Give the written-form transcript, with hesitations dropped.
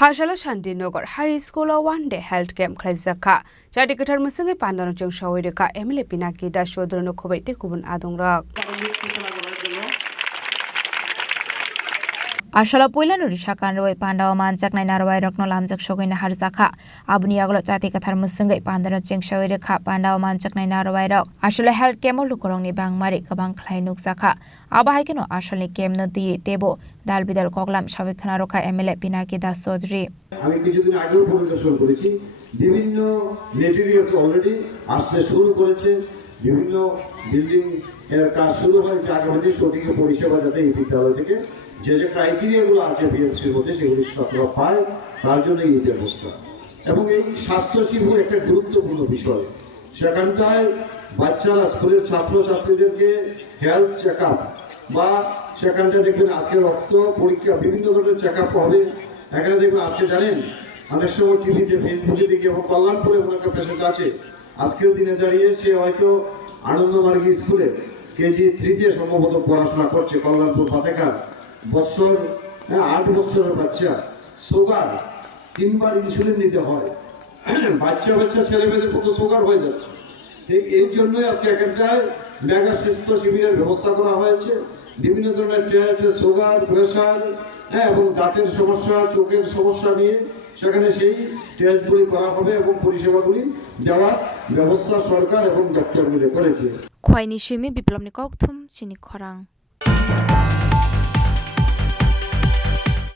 Phashala Shandinagar High School one day health camp Klazaka. Jadikatar Musangi Pandana Jung Shawirika, Emily Pinaki, da Shodrno Kovete Kubun Adungra. Ashala Puilan Rishakan Roy Panda Manjak Nainarway Rockno Lamjak Shogin Harzaka, Abuniaglo Chatika Musangi Pandana Jing Shawirika, Panda Manjak Nainarway Rock, Ashala Health Camo Lukoroni Bang Marik Kabang Klainuk Saka, Abahikino Ashali Kem no di Tebo, Dalbidal Koglam Shavikanaroka Emily Pinaki da Sodri. আমি কিছুদিন আগেও পরিদর্শন করেছি বিভিন্ন materials already আসতে শুরু করেছে বিভিন্ন বিল্ডিং এর কাজ শুরু হয়েছে আগামী সঠিক পরিষেবা যাতে এই বিদ্যালয় থেকে যে ক্রাইটেরিয়াগুলো আছে বিএসসির মধ্যে সেগুলি ছাত্ররা পায় তার জন্য এই ব্যবস্থা এবং এই স্বাস্থ্য শিবির একটা গুরুত্বপূর্ণ বিষয় সেখানটায় বাচ্চারা স্কুলের ছাত্রছাত্রীদেরকে হেলথ চেকআপ বা সেখানটা দেখবেন আজকে রক্ত পরীক্ষা বিভিন্ন ধরনের চেকআপ হবে এখানে দেখবেন আজকে জানেন অনেক সময় টিভিতে ফেসবুকে দেখি এবং কল্যাণপুরে এমন একটা পেশেন্ট আছে আজকের দিনে দাঁড়িয়ে সে হয়তো আনন্দমার্গী স্কুলে কেজি 3-তে সম্ভবত পড়াশোনা করছে কল্যাণপুর ফাতেকার বছর 8 বছরের বাচ্চা সুগার 3বার ইনসুলিন নিতে হয় বাচ্চা ছেলেমেয়েদের পক্ষে সুগার হয়ে যাচ্ছে ঠিক এর জন্যই আজকে এখানটায় মেগা স্বাস্থ্য শিবিরের ব্যবস্থা করা হয়েছে বিভিন্ন ধরনের টেস্ট সুগার প্রেসার এবং দাঁতের সমস্যা চোখের সমস্যা নিয়ে সেখানে সেই টেস্টগুলি করা হবে এবং পরিষেবাগুলি দেওয়ার ব্যবস্থা সরকার এবং ডক্টর মিলে করেছে খোয়াইনি সিমি বিপ্লবনি ককথুম চিনি খরাং